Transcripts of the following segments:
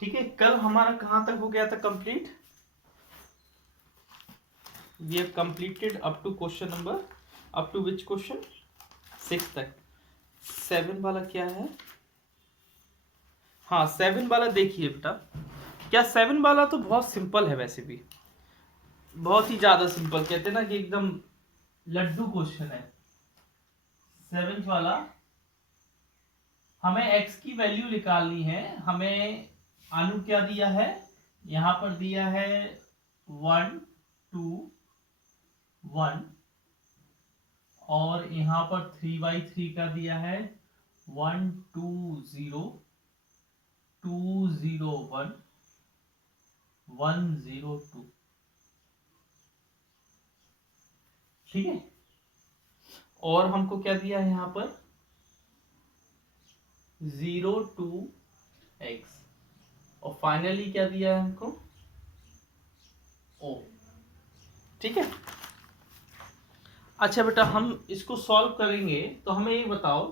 ठीक है, कल हमारा कहाँ तक हो गया था complete? We have completed up to question number, up to which question? 6 तक। 7 वाला क्या है? हाँ 7 वाला देखिए बेटा, क्या 7 वाला तो बहुत सिंपल है, वैसे भी बहुत ही ज्यादा सिंपल, कहते हैं ना कि एकदम लड्डू क्वेश्चन है 7 वाला। हमें x की वैल्यू निकालनी है। हमें अनु क्या दिया है, यहां पर दिया है 1 2 1, और यहां पर 3/3 का दिया है 1 2 0 2 0 1 1 0 2। ठीक है, और हमको क्या दिया है यहां पर 0 2 x, और फाइनली क्या दिया है हमको o। ठीक है, अच्छा बेटा हम इसको सॉल्व करेंगे तो हमें ये बताओ,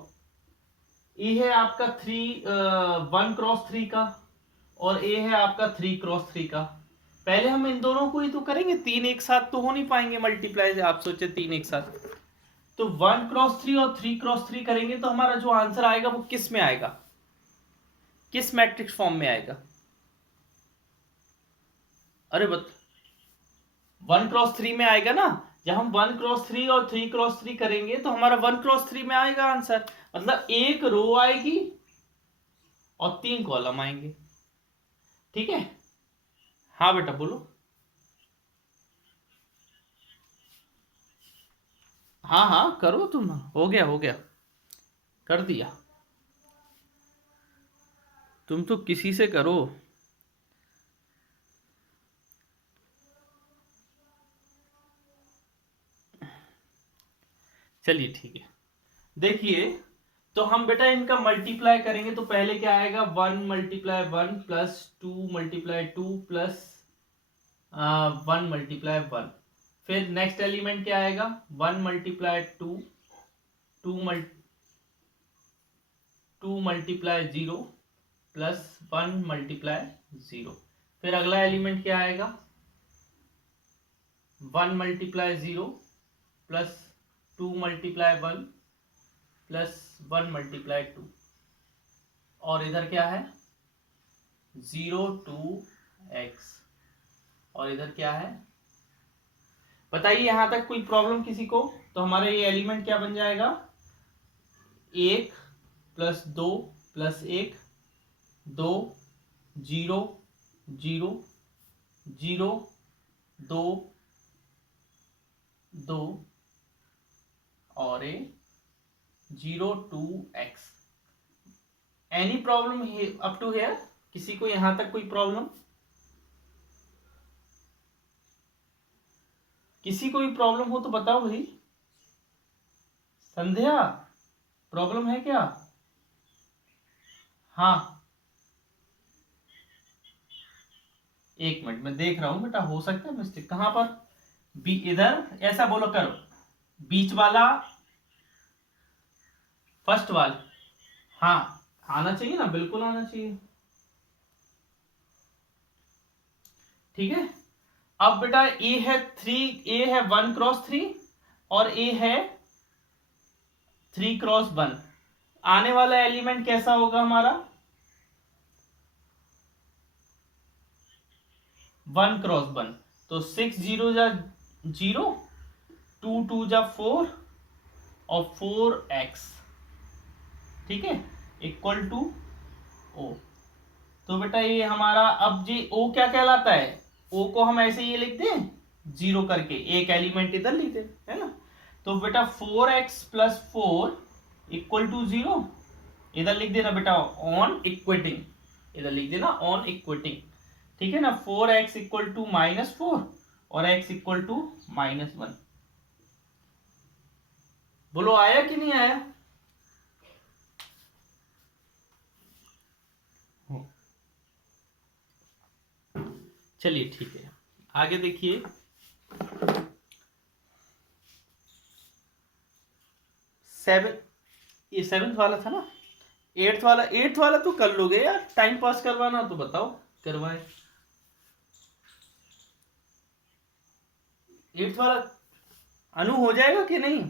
ये है आपका 1 क्रॉस 3 का, और ये है आपका 3 क्रॉस 3 का। पहले हम इन दोनों को ही तो करेंगे, 3 एक साथ तो हो नहीं पाएंगे मल्टीप्लाई, आप सोचे 3 एक साथ, तो 1 क्रॉस 3 और 3 क्रॉस 3 करेंगे तो हमारा जो आंसर आएगा वो किस में आएगा, किस मैट्रिक्स फॉर्म में आएगा? अरे बत 1 क्रॉस 3 में आएगा ना। जब हम 1 क्रॉस 3 और 3 क्रॉस 3 करेंगे तो हमारा 1 क्रॉस 3 में आएगा आंसर, मतलब एक रो आएगी और 3 कॉलम आएंगे। ठीक है, हाँ बेटा बोलो। हाँ हाँ करो तुम, हो गया हो गया, कर दिया। तुम तो किसी से करो। चलिए ठीक है, देखिए तो हम बेटा इनका मल्टीप्लाई करेंगे तो पहले क्या आएगा 1 × 1 प्लस 2 × 2 प्लस 1 × 1। फिर नेक्स्ट एलिमेंट क्या आएगा 1 × 2 2 × 0 प्लस 1 × 0। फिर अगला एलिमेंट क्या आएगा 1 × 0 प्लस 2 × 1 प्लस 1 × 2, और इधर क्या है 0 2 x, और इधर क्या है बताइए, यहां तक कोई प्रॉब्लम किसी को? तो हमारा ये एलिमेंट क्या बन जाएगा 1 प्लस 2 प्लस 1 2 0 0 0 2 2 और 0 2 x। Any problem up to here? किसी को यहां तक कोई प्रॉब्लम? किसी को भी प्रॉब्लम हो तो बताओ भाई। संध्या प्रॉब्लम है क्या? हाँ एक मिनट मैं देख रहा हूं बेटा, हो सकता है मिस्टेक कहां पर बी, इधर ऐसा बोलो करो, बीच वाला फर्स्ट वाला, हाँ आना चाहिए ना, बिल्कुल आना चाहिए। ठीक है, अब बेटा ए है 1 × 3 और ए है 3 × 1। आने वाला एलिमेंट कैसा होगा हमारा 1 × 1, तो 6 0 जा 0, 2 2 जा 4 और 4x। ठीक है, इक्वल टू ओ। तो बेटा ये हमारा, अब जी ओ क्या कहलाता है, ओ को हम ऐसे ये लिख दें 0 करके, एक एलिमेंट इधर लिख दें, है ना। तो बेटा 4x प्लस 4 इक्वल टू 0, इधर लिख देना बेटा ऑन इक्वेटिंग, इधर लिख देना ऑन इक्वेटिंग। ठीक है ना, 4x इक्वल टू -4 और x इक्वल टू -1। बोलो आया कि नहीं आया? चलिए ठीक है, आगे देखिए 7, ये 7th वाला था ना, एट्थ वाला तो कर लोगे यार, टाइम पास करवाना तो बताओ करवाए। एट्थ वाला अनु हो जाएगा कि नहीं?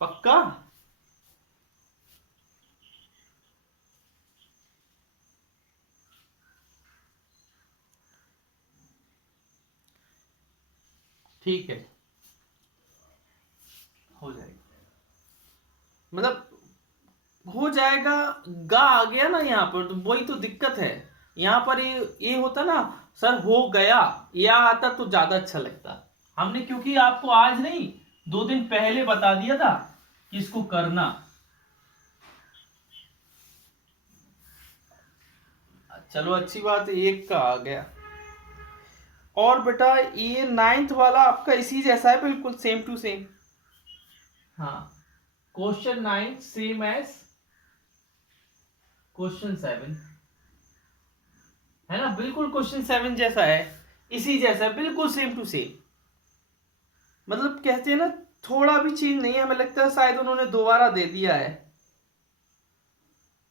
पक्का? ठीक है, हो जाएगा, मतलब हो जाएगा। गा आ गया ना यहाँ पर, तो वही तो दिक्कत है। यहाँ पर ये होता ना, सर हो गया, या आता तो ज्यादा अच्छा लगता। हमने क्योंकि आपको आज नहीं 2 दिन पहले बता दिया था कि इसको करना। चलो अच्छी बात है, एक का आ गया। और बेटा ये 9th वाला आपका इसी जैसा है, बिल्कुल सेम टू सेम। हाँ, क्वेश्चन 9 सेम एज क्वेश्चन 7 है ना, बिल्कुल क्वेश्चन 7 जैसा है, इसी जैसा है, बिल्कुल सेम टू सेम। मतलब कहते हैं ना, थोड़ा भी चेंज नहीं है। हमें लगता है शायद उन्होंने दोबारा दे दिया है।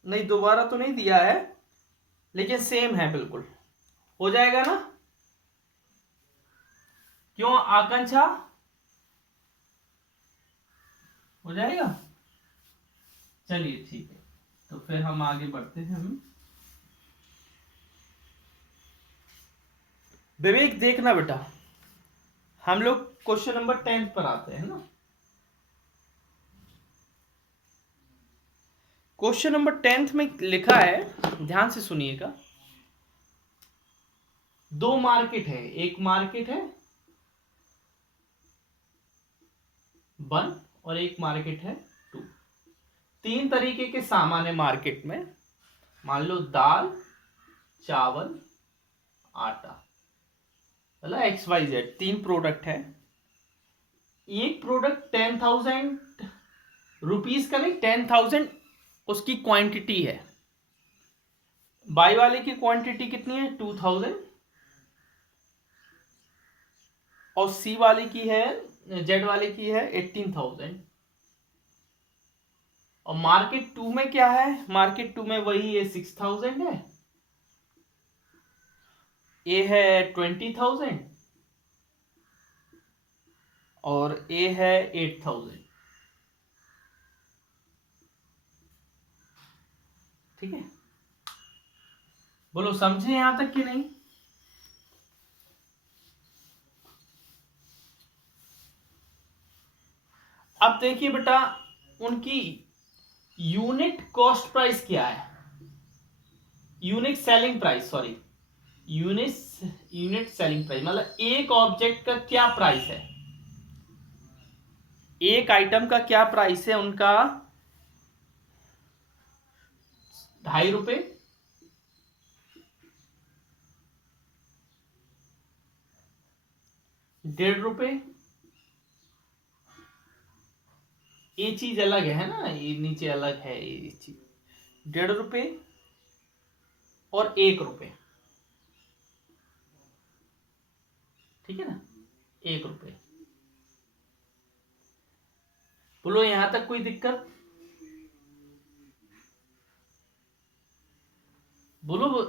नहीं, दोबारा तो नहीं दिया है, लेकिन सेम है बिल्कुल। हो जाएगा ना? क्यों आकांक्षा, हो जाएगा? चलिए ठीक है, तो फिर हम आगे बढ़ते हैं। हम विवेक देखना बेटा, हम लोग क्वेश्चन नंबर 10 पर आते हैं ना। क्वेश्चन नंबर 10 में लिखा है, ध्यान से सुनिएगा। 2 मार्केट है, एक मार्केट है 1 और एक मार्केट है 2। 3 तरीके के सामान है मार्केट में। मान लो दाल, चावल, आटा, मतलब XYZ 3 प्रोडक्ट है। एक प्रोडक्ट 10,000 रुपीज का नहीं, 10,000 उसकी क्वांटिटी है। बाई वाले की क्वांटिटी कितनी है? 2,000। और सी वाले की है, जेड वाले की है 18,000। और मार्केट 2 में क्या है? मार्केट 2 में वही है, 6,000 है। ए है 20,000 और ए है 8,000। ठीक है, बोलो समझे यहां तक कि नहीं? अब देखिए बेटा, उनकी यूनिट कॉस्ट प्राइस क्या है, unit selling price, sorry, unit selling price, मतलब एक ऑब्जेक्ट का क्या प्राइस है, एक आइटम का क्या प्राइस है उनका? 2.5 रुपए, 1.5 रुपए। ये चीज अलग है ना, ये नीचे अलग है ये चीज। 1.5 रुपए और 1 रुपए, ठीक है ना, 1 रुपए। बोलो यहां तक कोई दिक्कत? बोलो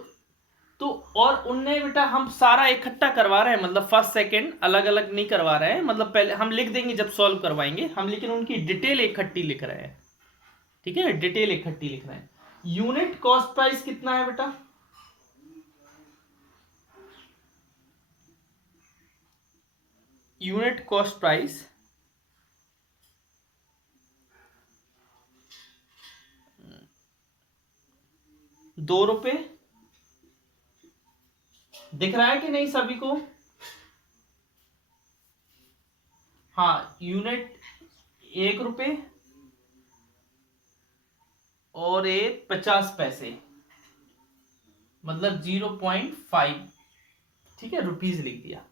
तो। और उनने बेटा, हम सारा इकट्ठा करवा रहे हैं, मतलब फर्स्ट सेकंड अलग अलग नहीं करवा रहे हैं। मतलब पहले हम लिख देंगे जब सॉल्व करवाएंगे हम, लेकिन उनकी डिटेल इकट्ठी लिख रहे हैं। ठीक है, डिटेल इकट्ठी लिख रहे हैं। यूनिट कॉस्ट प्राइस कितना है बेटा? यूनिट कॉस्ट प्राइस 2 रुपए। दिख रहा है कि नहीं सभी को? हाँ, यूनिट 1 रुपए और 50 पैसे, मतलब 0.5। ठीक है, रुपीज लिख दिया।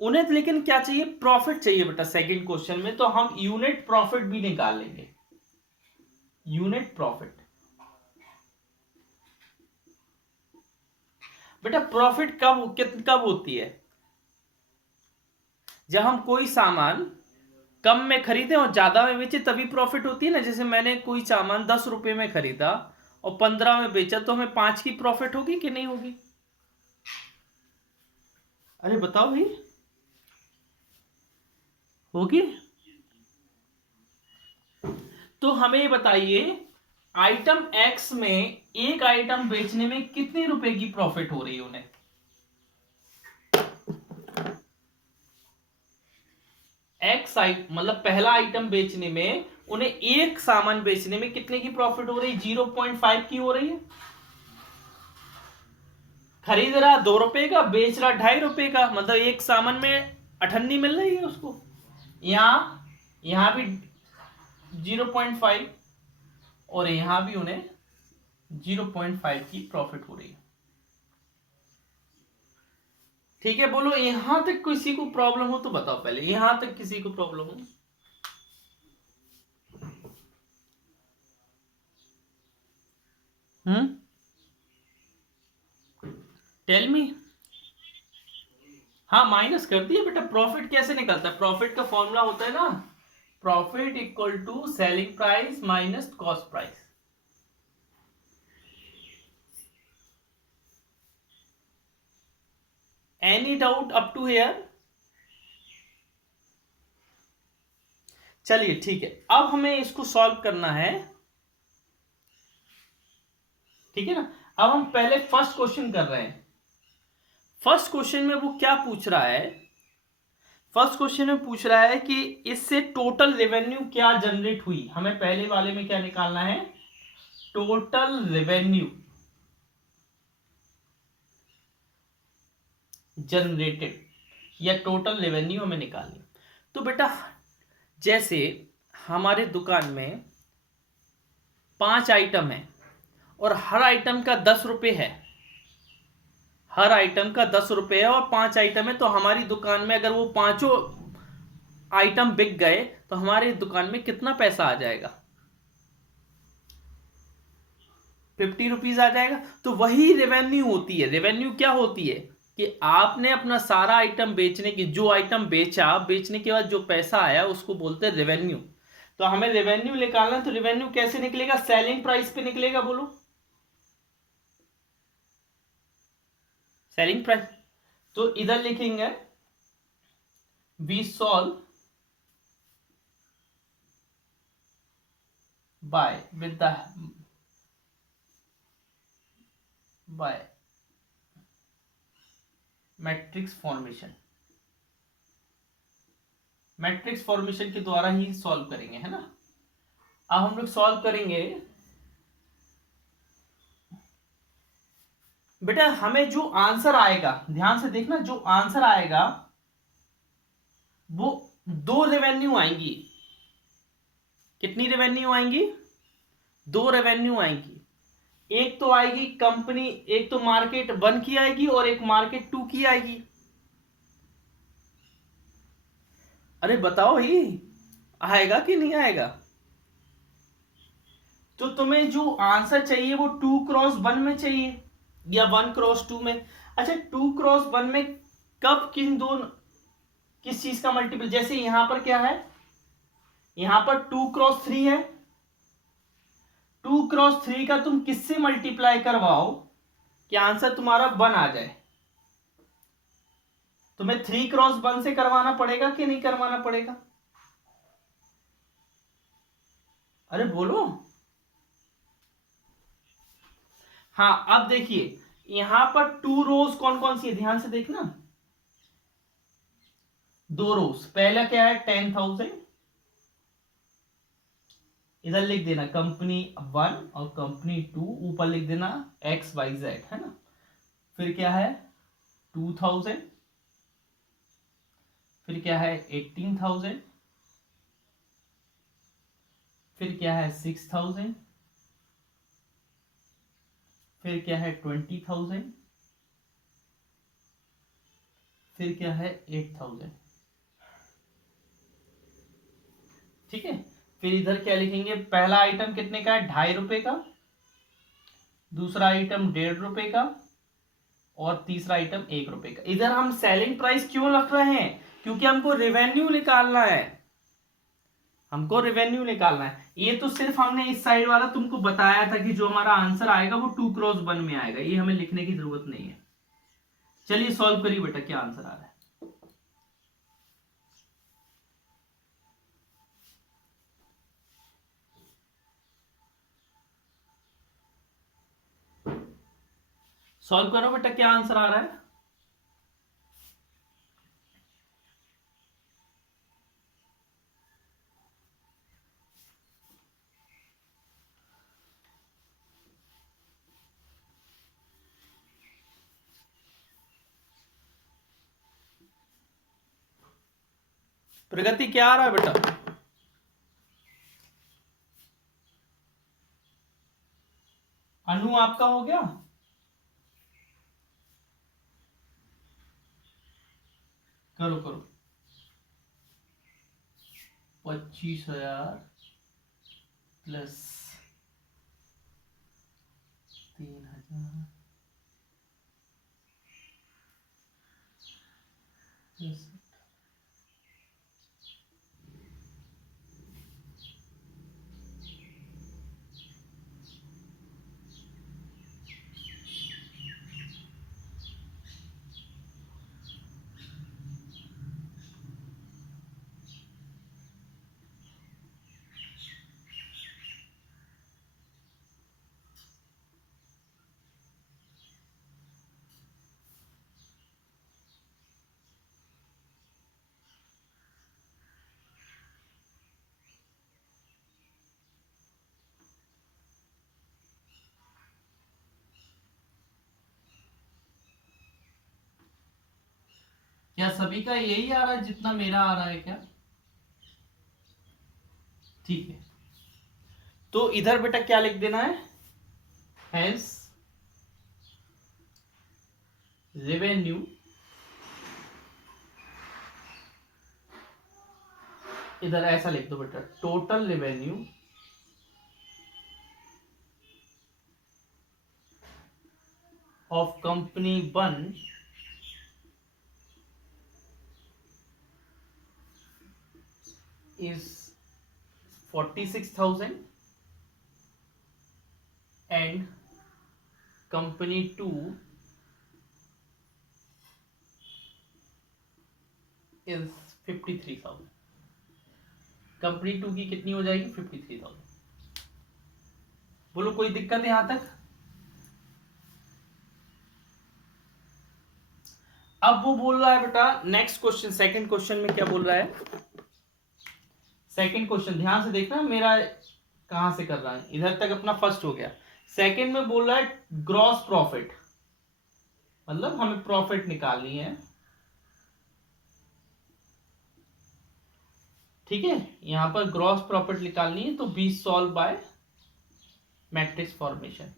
उन्हें लेकिन क्या चाहिए? प्रॉफिट चाहिए बेटा। सेकंड क्वेश्चन में तो हम यूनिट प्रॉफिट भी निकाल लेंगे। यूनिट प्रॉफिट बेटा, प्रॉफिट कब होती है? जब हम कोई सामान कम में खरीदे और ज्यादा में बेचे तभी प्रॉफिट होती है ना। जैसे मैंने कोई सामान 10 रुपए में खरीदा और 15 में बेचा, तो हमें 5 की प्रॉफिट होगी कि नहीं होगी? अरे बताओ भाई, होगी? तो हमें ये बताइए, आइटम एक्स में एक आइटम बेचने में कितने रुपए की प्रॉफिट हो रही है उन्हें? एक्स मतलब पहला आइटम बेचने में उन्हें, एक सामान बेचने में कितने की प्रॉफिट हो रही है? 0.5 की हो रही है। खरीद रहा 2 रुपए का, बेच रहा 2.5 रुपए का, मतलब एक सामान में अठन्नी मिल रही है उसको। यहां भी 0.5 और यहां भी उन्हें 0.5 की प्रॉफिट हो रही है। ठीक है, बोलो यहां तक किसी को प्रॉब्लम हो तो बताओ, पहले यहां तक किसी को प्रॉब्लम हो? Tell me. हाँ, माइनस कर दिया बेटा। प्रॉफिट कैसे निकलता है? प्रॉफिट का फॉर्मूला होता है ना, profit equal to selling price minus cost price. Any doubt up to here? चलिए ठीक है, अब हमें इसको सॉल्व करना है। ठीक है ना, अब हम पहले फर्स्ट क्वेश्चन कर रहे हैं। फर्स्ट क्वेश्चन में वो क्या पूछ रहा है? फर्स्ट क्वेश्चन में पूछ रहा है कि इससे टोटल रेवेन्यू क्या जनरेट हुई। हमें पहले वाले में क्या निकालना है? टोटल रेवेन्यू जनरेटेड, या टोटल रेवेन्यू हमें निकालनी। तो बेटा, जैसे हमारे दुकान में 5 आइटम है और हर आइटम का 10 रुपए है, हर आइटम का 10 रुपए है, और 5 आइटम है, तो हमारी दुकान में अगर वो पांचों आइटम बिक गए तो हमारी दुकान में कितना पैसा आ जाएगा? 50 रुपीज आ जाएगा। तो वही रेवेन्यू होती है। रेवेन्यू क्या होती है कि आपने अपना सारा आइटम बेचने की, जो आइटम बेचा, बेचने के बाद जो पैसा आया उसको बोलते हैं रेवेन्यू। तो हमें रेवेन्यू निकालना, तो रेवेन्यू कैसे निकलेगा? सेलिंग प्राइस पे निकलेगा। बोलो, सेलिंग प्राइस। तो इधर लिखेंगे we solve by with the by matrix formation. Matrix formation के द्वारा ही सॉल्व करेंगे, है ना। अब हम लोग सॉल्व करेंगे। बेटा, हमें जो आंसर आएगा, ध्यान से देखना, जो आंसर आएगा वो 2 रेवेन्यू आएंगी। कितनी रेवेन्यू आएंगी? 2 रेवेन्यू आएंगी। एक तो आएगी कंपनी, एक तो मार्केट 1 की आएगी और एक मार्केट 2 की आएगी। अरे बताओ ही, आएगा कि नहीं आएगा? तो तुम्हें जो आंसर चाहिए वो 2x1 में चाहिए या 1x2 में? अच्छा, 2x1 में कब किस चीज का मल्टीपल? जैसे यहां पर क्या है, यहां पर 2x3 है। 2x3 का तुम किससे मल्टीप्लाई करवाओ कि आंसर तुम्हारा 1 आ जाए? तुम्हें 3x1 से करवाना पड़ेगा कि नहीं करवाना पड़ेगा? अरे बोलो। हाँ, अब देखिए यहां पर 2 रोज कौन कौन सी है, ध्यान से देखना। 2 रोज, पहला क्या है? 10,000। इधर लिख देना कंपनी 1 और कंपनी 2, ऊपर लिख देना XYZ, है ना। फिर क्या है? 2,000। फिर क्या है? 18,000। फिर क्या है? 6,000। फिर क्या है? 20,000। फिर क्या है? 8,000। ठीक है, फिर इधर क्या लिखेंगे? पहला आइटम कितने का है? 2.5 रुपए का। दूसरा आइटम 1.5 रुपए का। और तीसरा आइटम 1 रुपए का। इधर हम सेलिंग प्राइस क्यों रख रहे हैं? क्योंकि हमको रेवेन्यू निकालना है। हमको रेवेन्यू निकालना है। ये तो सिर्फ हमने इस साइड वाला तुमको बताया था कि जो हमारा आंसर आएगा वो 2x1 में आएगा, ये हमें लिखने की जरूरत नहीं है। चलिए सॉल्व करिए बेटा, क्या आंसर आ रहा है। सॉल्व करो बेटा, क्या आंसर आ रहा है। प्रगति क्या आ रहा है बेटा। अनु आपका हो गया। करो करो। 25,000 प्लस 3,000 प्लस। क्या सभी का यही आ रहा है जितना मेरा आ रहा है क्या। ठीक है, तो इधर बेटा क्या लिख देना है, हेंस रेवेन्यू इधर ऐसा लिख दो बेटा, total revenue of company 1 is 46,000 and company 2 is 53,000। Company 2 की कितनी हो जाएगी, 53,000। बोलो कोई दिक्कत है यहां तक। अब वो बोल रहा है बेटा नेक्स्ट क्वेश्चन, सेकंड क्वेश्चन में क्या बोल रहा है। सेकंड क्वेश्चन ध्यान से देखना, मेरा कहां से कर रहा है, इधर तक अपना फर्स्ट हो गया। सेकंड में बोल रहा है ग्रॉस प्रॉफिट, मतलब हमें प्रॉफिट निकालनी है। ठीक है, यहां पर ग्रॉस प्रॉफिट निकालनी है, तो be solve by matrix formation,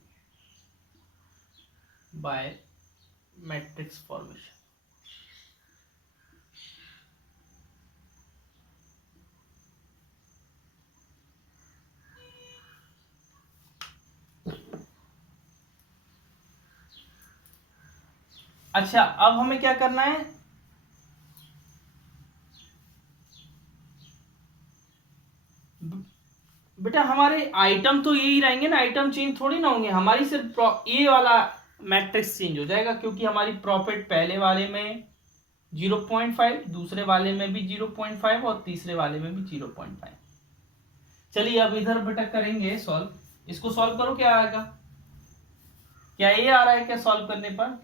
by matrix formation. अच्छा, अब हमें क्या करना है, बेटा हमारे आइटम तो यही रहेंगे ना, आइटम चेंज थोड़ी ना होंगे, हमारी सिर्फ ये वाला मैट्रिक्स चेंज हो जाएगा, क्योंकि हमारी प्रॉफिट पहले वाले में 0.5, दूसरे वाले में भी 0.5 और तीसरे वाले में भी 0.5। चलिए अब इधर बेटा करेंगे सॉल्व, इसको सॉल्व करो, क्या आएगा, क्या ये आ रहा है क्या सॉल्व करने पर,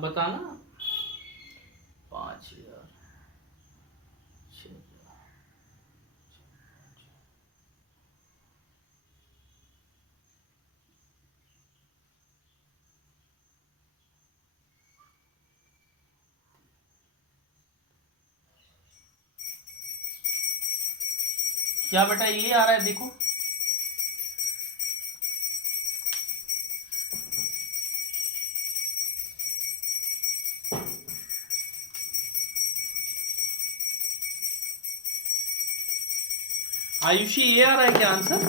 बताना। 5,000, 6,000, क्या बेटा ये आ रहा है देखो। आयुषी ये आ रहा है क्या आंसर।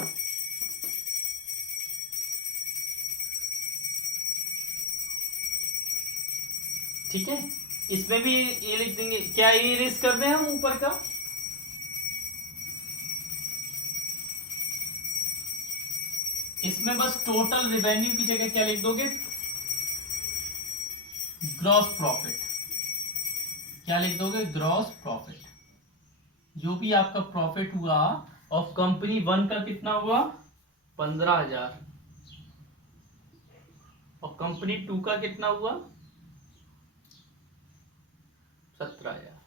ठीक है, इसमें भी ये लिख देंगे, क्या ये इरेज कर दें हम ऊपर का, इसमें बस टोटल रेवेन्यू की जगह क्या लिख दोगे, ग्रॉस प्रॉफिट। क्या लिख दोगे, ग्रॉस प्रॉफिट। जो भी आपका प्रॉफिट हुआ ऑफ कंपनी 1 का कितना हुआ, 15,000, और कंपनी 2 का कितना हुआ, 17,000।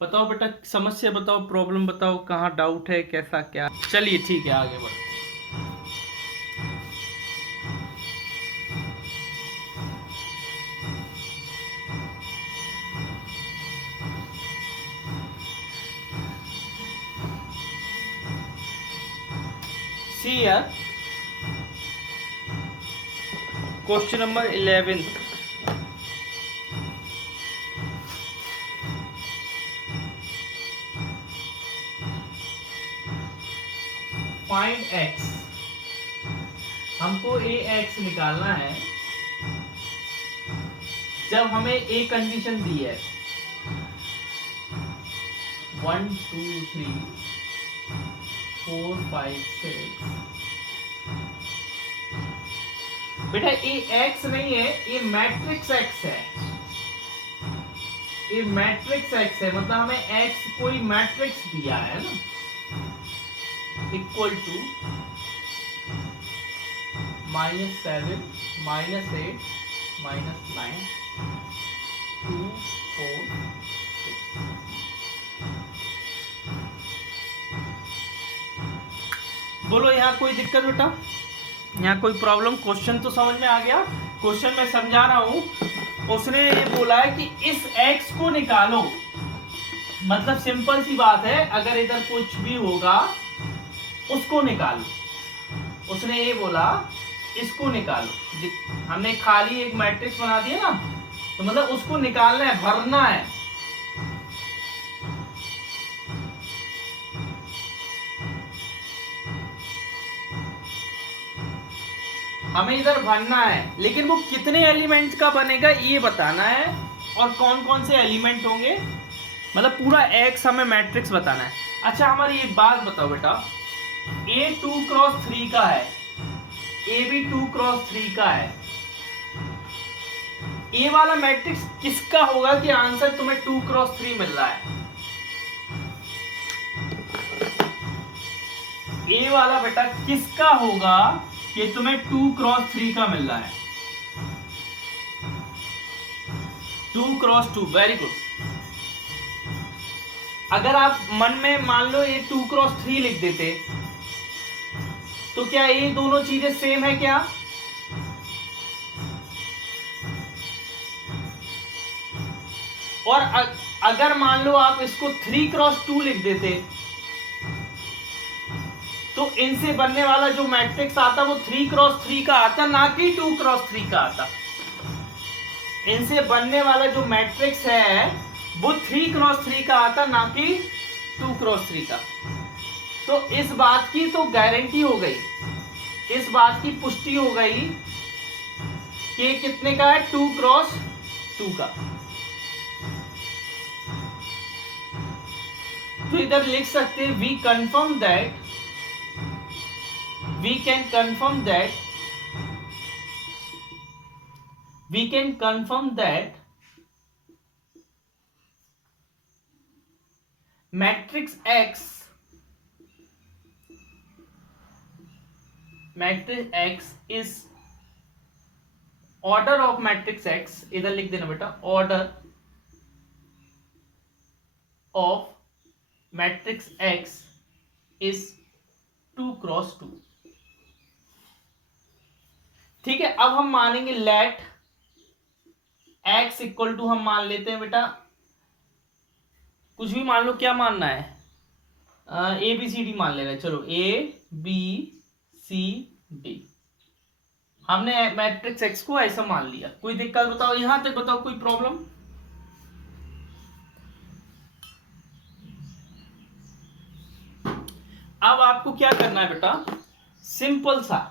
बताओ बेटा, समस्या बताओ, प्रॉब्लम बताओ, कहाँ डाउट है, कैसा क्या। चलिए ठीक है, आगे बढ़ो। सी यार, क्वेश्चन नंबर 11। Find x. हमको ए एक्स निकालना है जब हमें ए कंडीशन दी है 1 2 3 4 5 6। बेटा ये एक्स नहीं है, ये मैट्रिक्स एक्स है। ये मैट्रिक्स एक्स है, मतलब हमें एक्स कोई मैट्रिक्स दिया है ना, इक्वल टू -7 -8 -9 2 4 6। बोलो यहाँ कोई दिक्कत बेटा, यहाँ कोई प्रॉब्लम। क्वेश्चन तो समझ में आ गया, क्वेश्चन मैं समझा रहा हूं। उसने ये बोला है कि इस x को निकालो, मतलब सिंपल सी बात है, अगर इधर कुछ भी होगा उसको निकालो। उसने ये बोला इसको निकालो। हमने खाली एक मैट्रिक्स बना दिया ना, तो मतलब उसको निकालना है, भरना है। हमें इधर भरना है, लेकिन वो कितने एलिमेंट का बनेगा ये बताना है, और कौन कौन से एलिमेंट होंगे, मतलब पूरा एक्स हमें मैट्रिक्स बताना है। अच्छा हमारी एक बात बताओ बेटा, ए 2x3 का है, ए भी 2x3 का है। ए वाला मैट्रिक्स किसका होगा कि आंसर तुम्हें 2x3 मिल रहा है। ए वाला बेटा किसका होगा कि तुम्हें 2x3 का मिल रहा है। 2x2, very good. अगर आप मन में मान लो ये 2x3 लिख देते, तो क्या ये दोनों चीजें सेम है क्या? और अगर मान लो आप इसको 3x2 लिख देते, तो इनसे बनने वाला जो मैट्रिक्स आता वो 3x3 का आता, ना कि 2x3 का आता। इनसे बनने वाला जो मैट्रिक्स है वो 3x3 का आता, ना कि 2x3 का। तो इस बात की तो गारंटी हो गई, इस बात की पुष्टि हो गई कि कितने का है, 2x2 का। तो इधर लिख सकते हैं we confirm that, we can confirm that matrix X is order of matrix X, इधर लिख देना बेटा, order of matrix X is 2x2। ठीक है, अब हम मानेंगे लेट x इक्वल टू, हम मान लेते हैं बेटा कुछ भी मान लो, क्या मानना है, ए बी सी डी मान लेना है। चलो ए बी सी डी, हमने मैट्रिक्स एक्स को ऐसा मान लिया। कोई दिक्कत बताओ, यहां तक बताओ, कोई प्रॉब्लम? अब आपको क्या करना है बेटा, सिंपल सा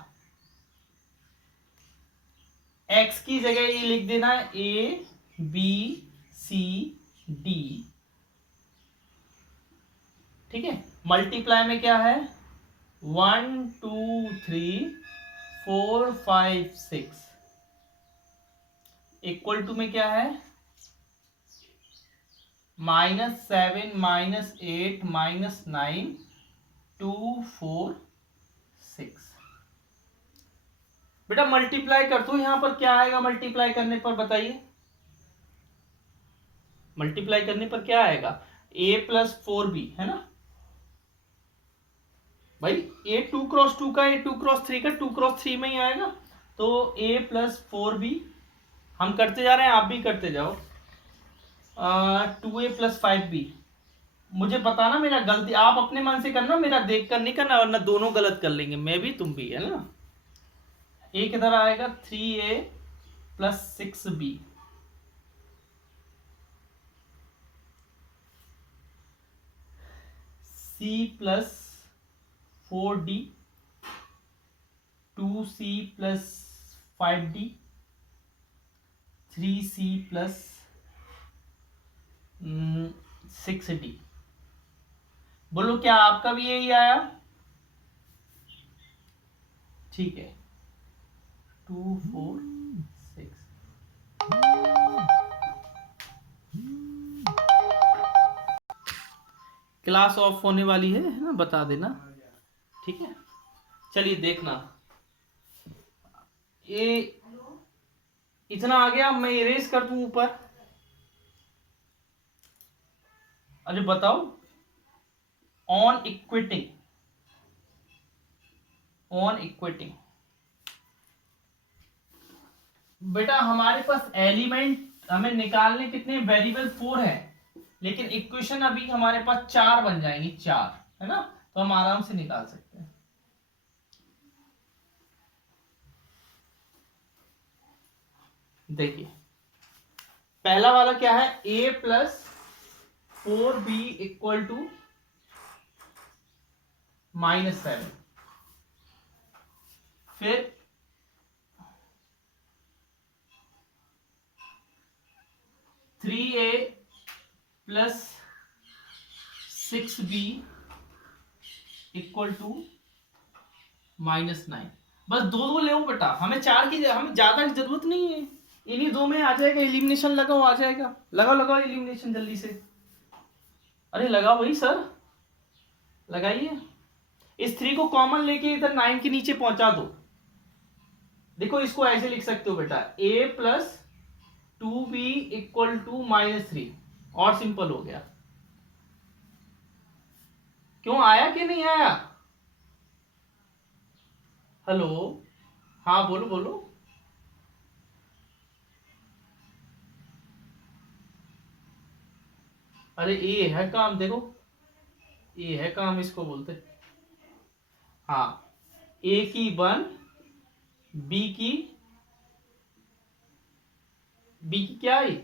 x की जगह ये लिख देना है ए बी सी डी, ठीक है, मल्टीप्लाई में क्या है 1 2 3 4 5 6 इक्वल टू में क्या है -7 -8 -9 2 4 6। बेटा मल्टीप्लाई कर दो, यहां पर क्या आएगा मल्टीप्लाई करने पर बताइए, मल्टीप्लाई करने पर क्या आएगा a+4b है ना भाई, ए 2x2 का ए 2x3 का 2x3 में ही आएगा, तो a+4b हम करते जा रहे हैं, आप भी करते जाओ। 2a+5b, मुझे बताना मेरा गलती, आप अपने मन से करना, मेरा देख कर नहीं करना, वरना दोनों गलत कर लेंगे, मैं भी तुम भी, है ना। a किधर आएगा 3a+6b, c+4d 2c+5d 3c+6d। बोलो क्या आपका भी यही आया? ठीक है 2 4 6। क्लास ऑफ होने वाली है ना, बता देना, ठीक है। चलिए देखना, ये इतना आ गया, मैं इरेज कर दूं ऊपर। अरे बताओ, ऑन इक्विटिंग बेटा हमारे पास एलिमेंट हमें निकालने कितने, वेरिएबल 4 है, लेकिन इक्वेशन अभी हमारे पास 4 बन जाएंगी, 4 है ना, तो हम आराम से निकाल सकते हैं। देखिए पहला वाला क्या है, a+4b इक्वल टू -7, फिर 3a+6b इक्वल टू -9। बस दो ले बेटा, हमें 4 की, हमें ज्यादा की जरूरत नहीं है, इन्हीं दो में आ जाएगा, एलिमिनेशन लगाओ, आ जाएगा, लगाओ एलिमिनेशन जल्दी से। अरे लगाओ भाई सर, लगाइए, इस 3 को कॉमन लेके इधर 9 के नीचे पहुंचा दो। देखो इसको ऐसे लिख सकते हो बेटा, a+2b इक्वल टू -3, और सिंपल हो गया। क्यों, आया कि नहीं आया? हेलो, हाँ बोलो बोलो। अरे ये है काम, देखो ये है काम, इसको बोलते, हाँ, ए की 1, बी की क्या आई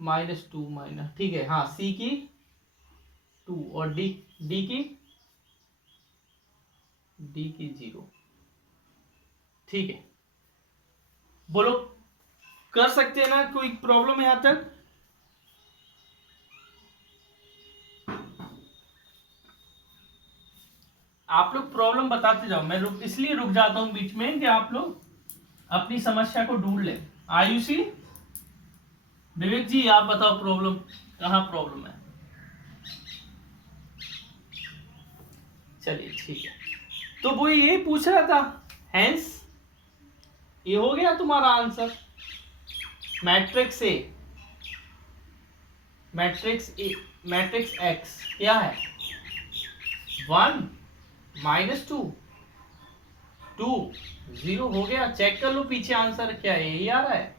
-2 ठीक है, हाँ, सी की 2, और डी की 0, ठीक है। बोलो कर सकते हैं ना, कोई प्रॉब्लम है यहां तक? आप लोग प्रॉब्लम बताते जाओ, मैं इसलिए रुक जाता हूं बीच में कि आप लोग अपनी समस्या को ढूंढ लें। आयुषी, विवेक जी आप बताओ प्रॉब्लम, कहाँ प्रॉब्लम है? चलिए ठीक है, तो वो यही पूछ रहा था, हेंस ये हो गया तुम्हारा आंसर। मैट्रिक्स एक्स क्या है 1 -2 2 0 हो गया। चेक कर लो पीछे आंसर क्या है, यही आ रहा है।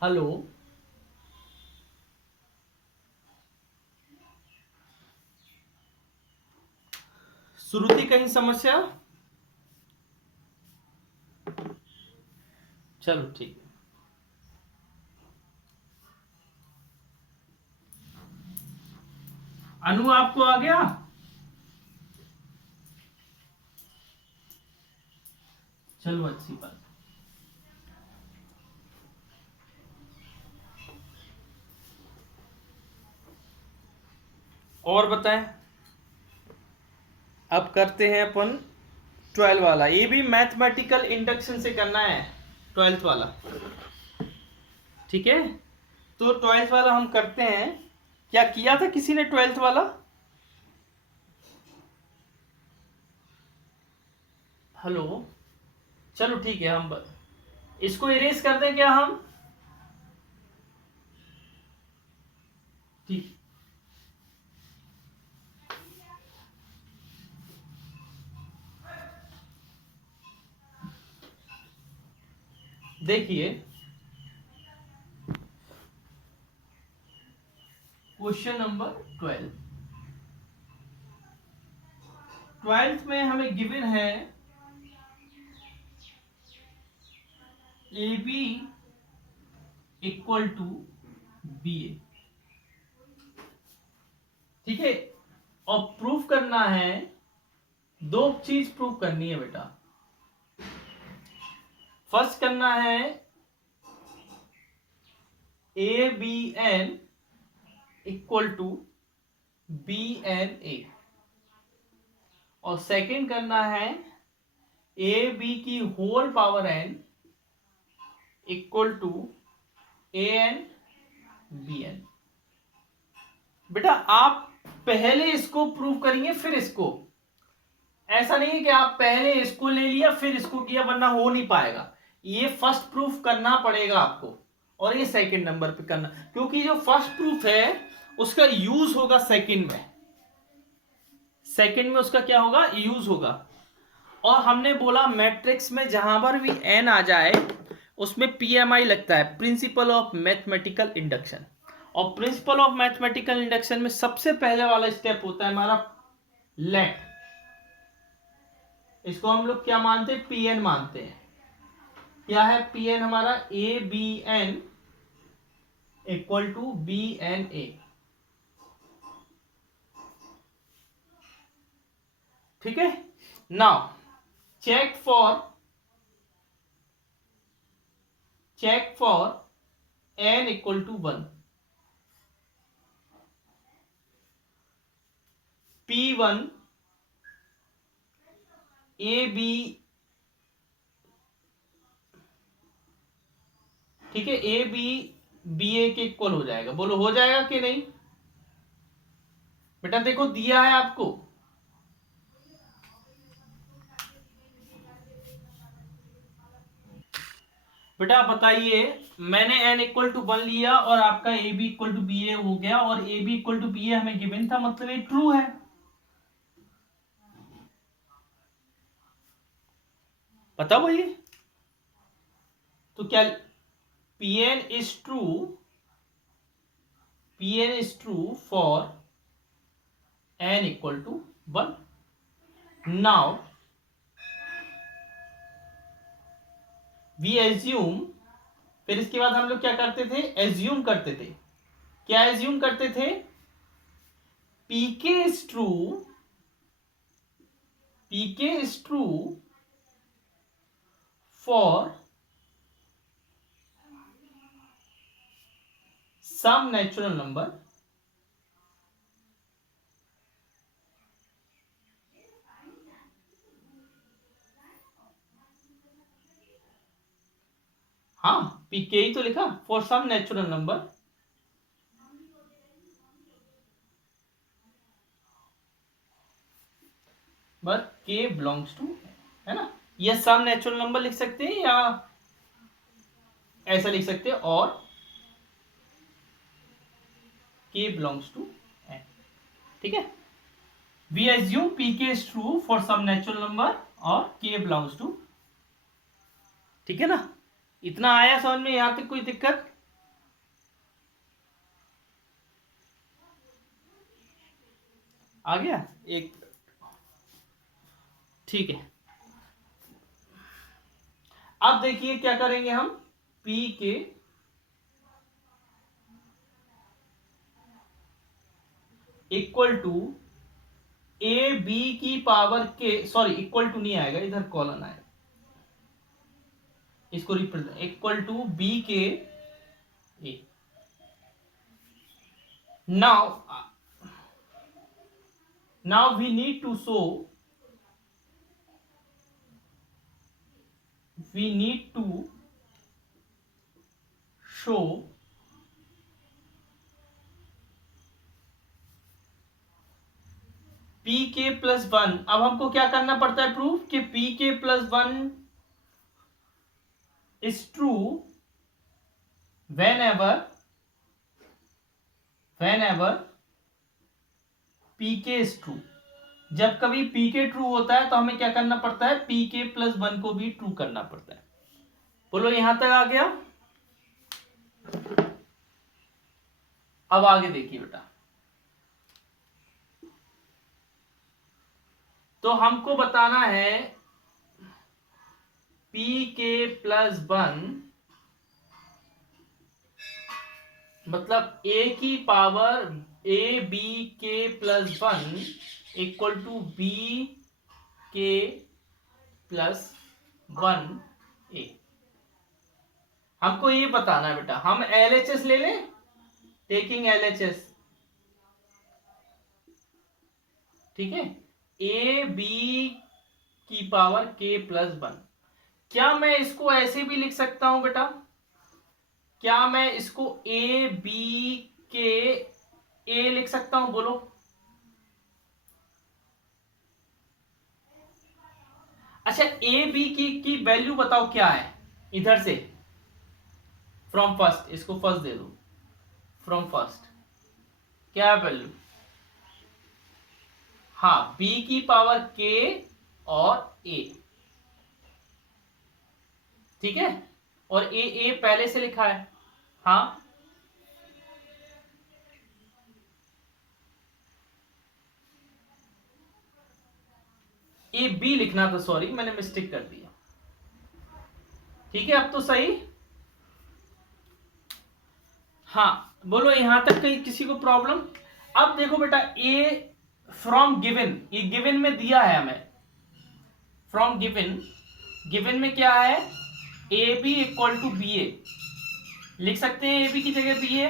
हेलो, श्रुति कहीं समस्या? चलो ठीक है, अनु आपको आ गया? चलो अच्छी बात। और बताएं। अब करते हैं अपन 12 वाला, ये भी मैथमेटिकल इंडक्शन से करना है 12th वाला, ठीक है। तो 12th वाला हम करते हैं। क्या किया था किसी ने 12th वाला? हेलो, चलो ठीक है, हम इसको इरेज कर दें क्या हम? ठीक, देखिए क्वेश्चन नंबर 12th में हमें गिवन है ए B equal to B A, ठीक है। और प्रूफ करना है, दो चीज प्रूफ करनी है बेटा। फर्स्ट करना है ए b n equal to b n a, और सेकंड करना है ए बी की whole power n equal to a n b n. बेटा आप पहले इसको प्रूव करेंगे फिर इसको, ऐसा नहीं है कि आप पहले इसको ले लिया फिर इसको किया, वरना हो नहीं पाएगा। ये फर्स्ट प्रूफ करना पड़ेगा आपको, और ये सेकंड नंबर पे करना, क्योंकि जो फर्स्ट प्रूफ है उसका यूज होगा सेकंड में, सेकंड में उसका क्या होगा, यूज होगा। और हमने बोला मैट्रिक्स में जहां पर भी एन आ जाए उसमें पीएमआई लगता है, प्रिंसिपल ऑफ मैथमेटिकल इंडक्शन। और प्रिंसिपल ऑफ मैथमेटिकल इंडक्शन में सबसे पहले वाला स्टेप होता है हमारा लेट, इसको हम लोग क्या मानते हैं, पीएन मानते हैं। क्या है पीएन हमारा, a b n equal to b n a, ठीक है। Now check for n equal to 1, P1 a b, ठीक है, ए बी बी ए के इक्वल हो जाएगा, बोलो हो जाएगा कि नहीं? बेटा देखो दिया है आपको, बेटा बताइए, मैंने n इक्वल टू 1 लिया और आपका A B equal to B A हो गया, और A B equal to B A हमें गिवन था, मतलब ये ट्रू है। बताओ भाई, तो क्या Pn is true for n equal to 1। Now we assume, फिर इसके बाद हम लोग क्या करते थे, एज्यूम करते थे। क्या एज्यूम करते थे, P K is true for some natural number हाँ, पीके ही तो लिखा, for some natural number but k belongs to, है ना। यह सम नेचुरल नंबर लिख सकते हैं या ऐसा लिख सकते हैं, और के बिलोंग्स टू एन, ठीक है। We assume P k is true for some natural number और के बिलोंग्स टू, ठीक है ना। इतना आया समझ में, यहां तक कोई दिक्कत? आ गया एक, ठीक है। अब देखिए क्या करेंगे हम, P के इक्वल टू ए बी की पावर के, सॉरी इक्वल टू नहीं आएगा, इधर कॉलन आएगा, इसको represent equal to B K A. Now now we need to show P के प्लस वन। अब हमको क्या करना पड़ता है प्रूफ कि पी के plus one is true when ever P k is true. जब कभी पी के ट्रू होता है तो हमें क्या करना पड़ता है, पी के प्लस वन को भी ट्रू करना पड़ता है। बोलो यहां तक आ गया। अब आगे देखिए बेटा, तो हमको बताना है पी के प्लस वन मतलब ए की power a b k plus one equal to B k plus one a. हमको ये बताना है बेटा, हम एलएचएस ले लें, टेकिंग एलएचएस, ठीक है, ए बी की पावर के प्लस वन। क्या मैं इसको ऐसे भी लिख सकता हूं बेटा, क्या मैं इसको ए बी के ए लिख सकता हूं, बोलो। अच्छा ए बी की वैल्यू बताओ क्या है, इधर से फ्रॉम फर्स्ट, इसको फर्स्ट दे दो, फ्रॉम फर्स्ट क्या है वैल्यू, हाँ बी की पावर के और ए, ठीक है, और ए पहले से लिखा है, हाँ ए बी लिखना था, सॉरी मैंने मिस्टेक कर दिया, ठीक है अब तो सही। हाँ बोलो यहां तक कहीं किसी को प्रॉब्लम। अब देखो बेटा ए फ्रॉम गिवन, ये गिवन में दिया है हमें, फ्रॉम गिवन में क्या है, ए B equal to B A, लिख सकते हैं ए बी की जगह बी ए।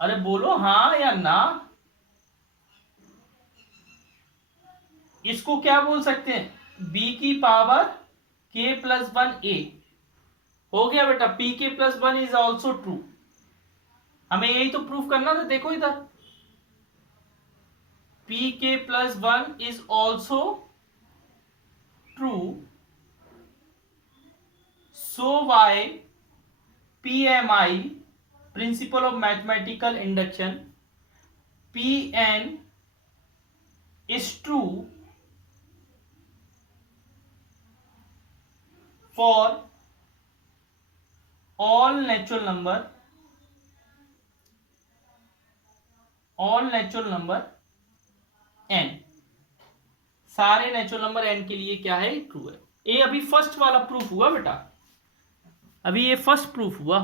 अरे बोलो हाँ या ना, इसको क्या बोल सकते हैं, बी की पावर के प्लस वन ए। हो गया बेटा, पी के plus one is also true, हमें यही तो प्रूफ करना था। देखो इधर, पी के plus one is also true, so by P M I, principle of mathematical induction, P n is true for all natural number n, सारे नेचुरल नंबर n के लिए क्या है, ट्रू है। ये अभी फर्स्ट वाला प्रूफ हुआ बेटा, अभी ये फर्स्ट प्रूफ हुआ,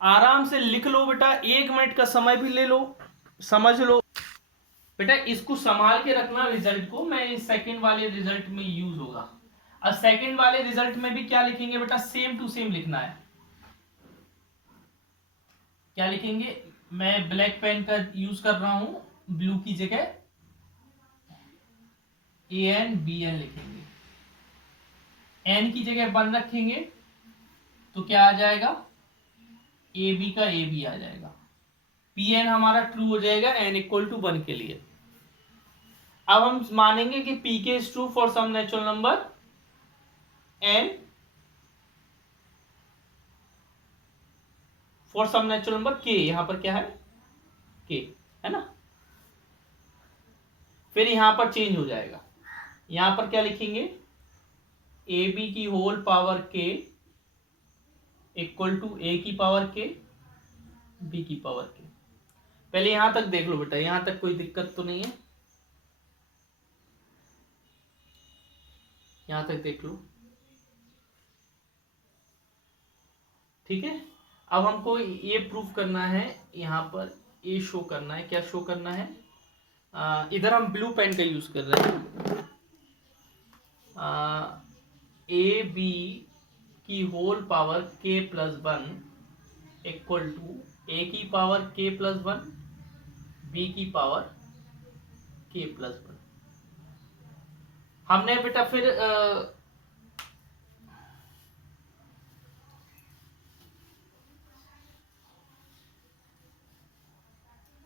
आराम से लिख लो बेटा, 1 मिनट का समय भी ले लो, समझ लो बेटा, इसको संभाल के रखना रिजल्ट को, मैं इस सेकंड वाले रिजल्ट में यूज होगा। अब सेकंड वाले रिजल्ट में भी क्या लिखेंगे बेटा, सेम टू सेम लिखना है। क्या लिखेंगे, मैं ब्लैक पेन का यूज कर रहा हूं, ब्लू की जगह ए एन बी एन लिखेंगे, एन की जगह 1 रखेंगे तो क्या आ जाएगा, ए बी का ए बी आ जाएगा, पी एन हमारा ट्रू हो जाएगा एन इक्वल टू 1 के लिए। अब हम मानेंगे कि P k is true for some natural number n, for some natural number k, यहां पर क्या है के, है ना, फिर यहां पर चेंज हो जाएगा, यहां पर क्या लिखेंगे, ए बी की होल पावर के इक्वल टू ए की पावर के बी की पावर के। पहले यहां तक देख लो बेटा, यहां तक कोई दिक्कत तो नहीं है, यहां तक देख लो, ठीक है। अब हमको ये प्रूफ करना है, यहां पर ये शो करना है, क्या शो करना है, इधर हम ब्लू पेन का यूज कर रहे हैं, ए बी की whole power k plus one equal to a की power k plus one, b की पावर k प्लस वन। हमने बेटा फिर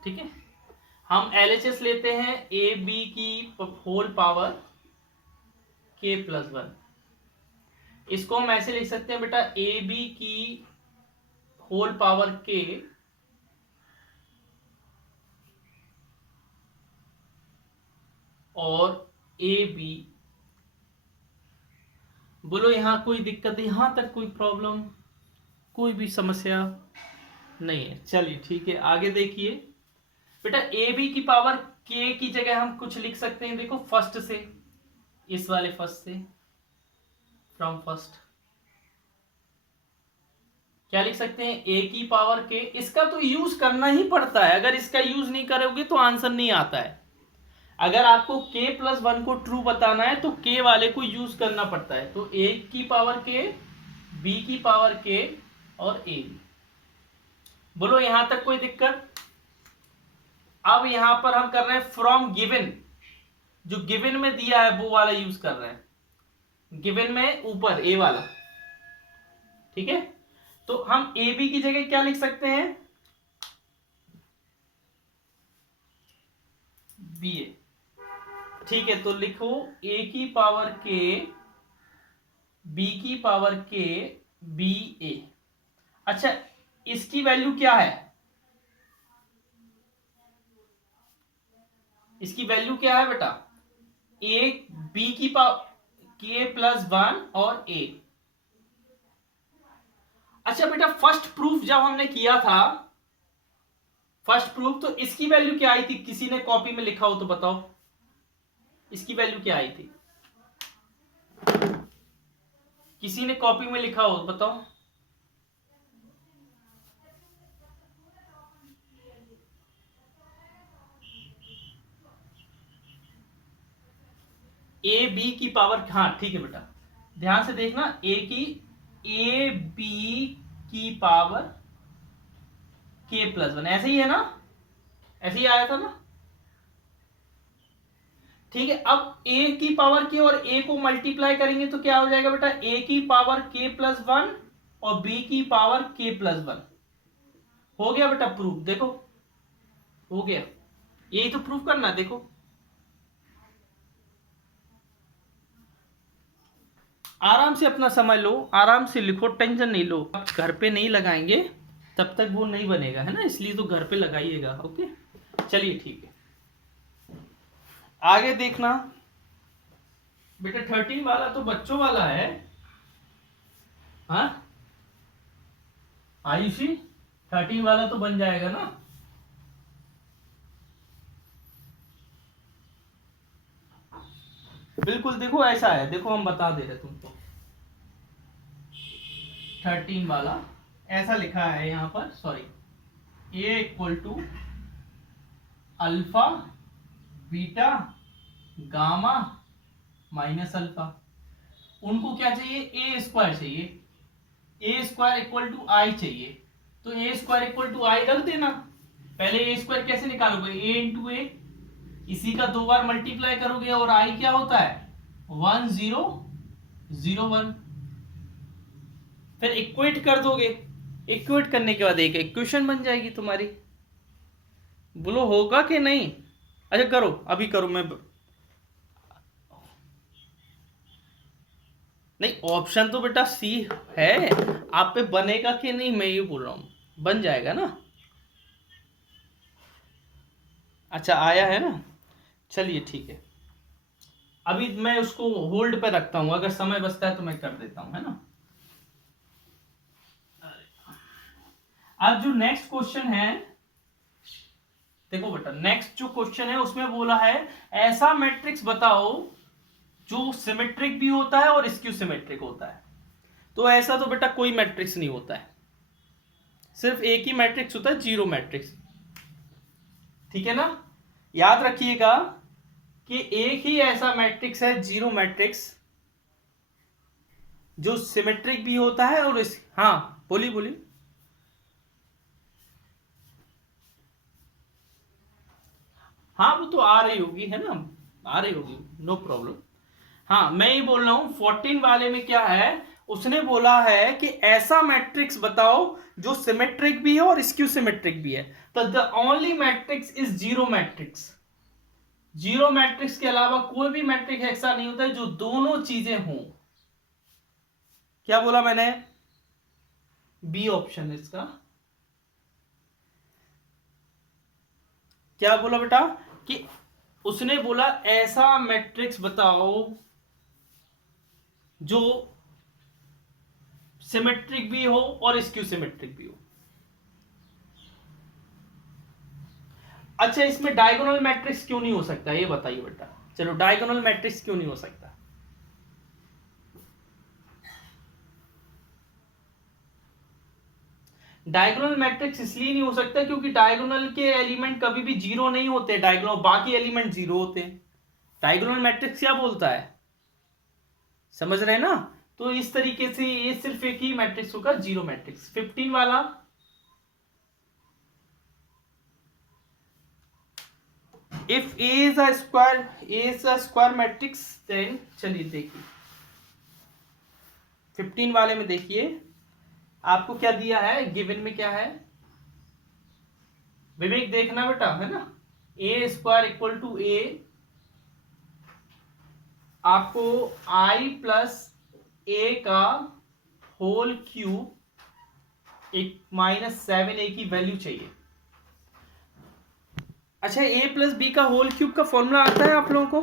ठीक है, हम LHS लेते हैं ए बी की whole power k plus one. इसको हम ऐसे लिख सकते हैं बेटा ए बी की होल पावर k और ए बी। बोलो यहां कोई दिक्कत, यहां तक कोई प्रॉब्लम, कोई भी समस्या नहीं है? चलिए ठीक है, आगे देखिए बेटा ए बी की पावर k की जगह हम कुछ लिख सकते हैं, देखो फर्स्ट से, इस वाले फर्स्ट से, फ्रॉम फर्स्ट क्या लिख सकते हैं, a की पावर k। इसका तो यूज करना ही पड़ता है, अगर इसका यूज नहीं करोगे तो आंसर नहीं आता है। अगर आपको k प्लस वन को ट्रू बताना है तो k वाले को यूज करना पड़ता है। तो a की पावर k, b की पावर k और a। बोलो यहां तक कोई दिक्कत? अब यहां पर हम कर रहे हैं फ्रॉम गिवन, जो गिवन में दिया है वो वाला यूज कर रहे हैं, गिवन में ऊपर ए वाला। ठीक है, तो हम ए बी की जगह क्या लिख सकते हैं, बी ए। ठीक है, तो लिखो ए की पावर के, बी की पावर के, बी ए। अच्छा, इसकी वैल्यू क्या है, इसकी वैल्यू क्या है बेटा, ए बी की पावर के प्लस वन और ए। अच्छा बेटा, फर्स्ट प्रूफ जब हमने किया था, फर्स्ट प्रूफ, तो इसकी वैल्यू क्या आई थी? किसी ने कॉपी में लिखा हो तो बताओ, इसकी वैल्यू क्या आई थी? किसी ने कॉपी में लिखा हो बताओ। ए बी की पावर, हाँ ठीक है बेटा, ध्यान से देखना, ए बी की पावर के प्लस वन, ऐसे ही है ना, ऐसे ही आया था ना। ठीक है, अब ए की पावर के और ए को मल्टीप्लाई करेंगे तो क्या हो जाएगा बेटा, ए की पावर के प्लस वन और बी की पावर के प्लस वन। हो गया बेटा प्रूफ, देखो हो गया, यही तो प्रूफ करना है। देखो आराम से अपना समय लो, आराम से लिखो, टेंशन नहीं लो। आप घर पे नहीं लगाएंगे तब तक वो नहीं बनेगा, है ना, इसलिए तो घर पे लगाइएगा। ओके, चलिए ठीक है, आगे देखना बेटा। 13 वाला तो बच्चों वाला है, हाँ आयुषी, 13 वाला तो बन जाएगा ना। बिल्कुल, देखो ऐसा है, देखो हम बता दे रहे तुमको। 13 वाला ऐसा लिखा है यहां पर, sorry, A equal to alpha beta gamma minus alpha. उनको क्या चाहिए, ए स्क्वायर चाहिए, A square equal to I चाहिए। तो A square equal to I रख देना। पहले ए स्क्वायर कैसे निकालोगे, ए इंटू ए, इसी का 2 बार मल्टीप्लाई करोगे, और आई क्या होता है, 1001। फिर इक्वेट कर दोगे, इक्वेट करने के बाद एक इक्वेशन बन जाएगी तुम्हारी। बोलो होगा कि नहीं? अच्छा करो, अभी करो, मैं नहीं, ऑप्शन तो बेटा सी है, आप पे बनेगा कि नहीं मैं ये बोल रहा हूं, बन जाएगा ना। अच्छा आया है ना, चलिए ठीक है, अभी मैं उसको होल्ड पे रखता हूं, अगर समय बचता है तो मैं कर देता हूं, है ना। अब जो नेक्स्ट क्वेश्चन है, देखो बेटा, नेक्स्ट जो क्वेश्चन है उसमें बोला है ऐसा मैट्रिक्स बताओ जो सिमेट्रिक भी होता है और स्क्यू सिमेट्रिक होता है। तो ऐसा तो बेटा कोई मैट्रिक्स नहीं होता है, सिर्फ एक ही मैट्रिक्स होता है, जीरो मैट्रिक्स। ठीक है ना, याद रखिएगा कि एक ही ऐसा मैट्रिक्स है, जीरो मैट्रिक्स, जो सिमेट्रिक भी होता है और हाँ बोलिए बोलिए। हाँ वो तो आ रही होगी, है ना, आ रही होगी, नो प्रॉब्लम। हाँ मैं ये बोल रहा हूं 14 वाले में क्या है, उसने बोला है कि ऐसा मैट्रिक्स बताओ जो सिमेट्रिक भी है और स्क्यू सिमेट्रिक भी है। तो the only matrix is zero matrix. Zero matrix के अलावा कोई भी मैट्रिक्स ऐसा नहीं होता है जो दोनों चीजें हों। क्या बोला मैंने, बी ऑप्शन है इसका। क्या बोला बेटा, कि उसने बोला ऐसा मैट्रिक्स बताओ जो सिमेट्रिक भी हो और स्क्यू सिमेट्रिक भी हो। अच्छा इसमें डायगोनल मैट्रिक्स क्यों नहीं हो सकता, ये बताइए बेटा। चलो डायगोनल मैट्रिक्स क्यों नहीं हो सकता। डायगोनल मैट्रिक्स इसलिए नहीं हो सकता क्योंकि डायगोनल के एलिमेंट कभी भी जीरो नहीं होते, डायगोनल बाकी एलिमेंट जीरो होते हैं। डायगोनल मैट्रिक्स क्या बोलता है, समझ रहे हैं ना। तो इस तरीके से ये सिर्फ एक ही मैट्रिक्स होगा, जीरो मैट्रिक्स। 15 वाला, if A is a square matrix then, चलिए देखिए 15 वाले में देखिए आपको क्या दिया है, गिवन में क्या है, विवेक देखना बेटा, है ना। ए स्क्वायर इक्वल टू ए, आपको आई प्लस ए का होल क्यूब एक -7a की वैल्यू चाहिए। अच्छा ए प्लस बी का होल क्यूब का फॉर्मूला आता है आप लोगों को,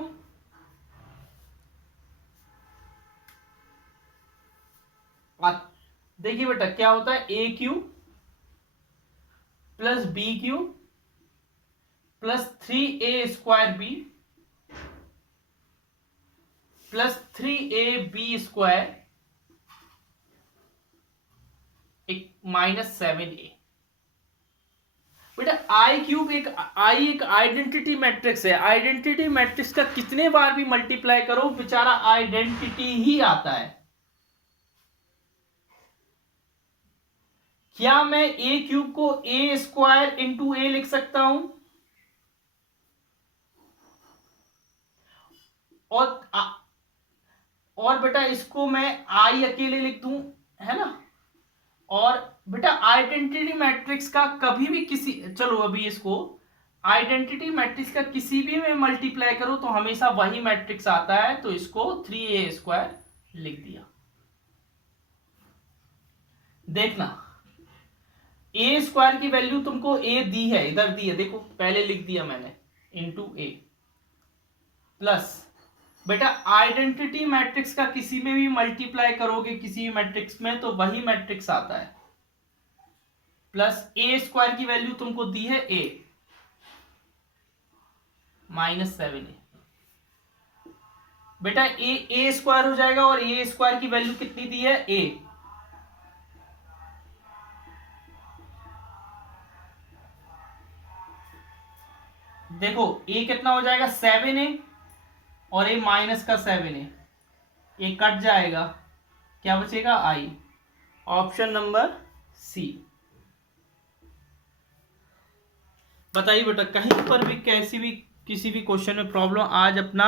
देखिए बेटा क्या होता है, A cube plus B cube plus 3a² B plus 3ab² एक -7a। बेटा आई क्यूब एक आइडेंटिटी मैट्रिक्स है, आइडेंटिटी मैट्रिक्स का कितने बार भी मल्टीप्लाई करो बेचारा आइडेंटिटी ही आता है। क्या मैं ए क्यूब को a² इंटू ए लिख सकता हूं, और बेटा इसको मैं आई अकेले लिख दूं, है ना। और बेटा आइडेंटिटी मैट्रिक्स का कभी भी किसी, चलो अभी इसको आइडेंटिटी मैट्रिक्स का किसी भी में मल्टीप्लाई करो तो हमेशा वही मैट्रिक्स आता है, तो इसको 3a² लिख दिया। देखना a² की वैल्यू तुमको a दी है, इधर दी है, देखो पहले लिख दिया मैंने, इंटू a प्लस बेटा आइडेंटिटी मैट्रिक्स का किसी में भी मल्टीप्लाई करोगे किसी भी मैट्रिक्स में तो वही मैट्रिक्स आता है, प्लस a² की वैल्यू तुमको दी है a -7a। बेटा a² हो जाएगा और a² की वैल्यू कितनी दी है a, देखो a कितना हो जाएगा 7a और a -7a, ये कट जाएगा, क्या बचेगा i, ऑप्शन नंबर सी। बताइए बेटा कहीं पर भी कैसी भी किसी भी क्वेश्चन में प्रॉब्लम आज अपना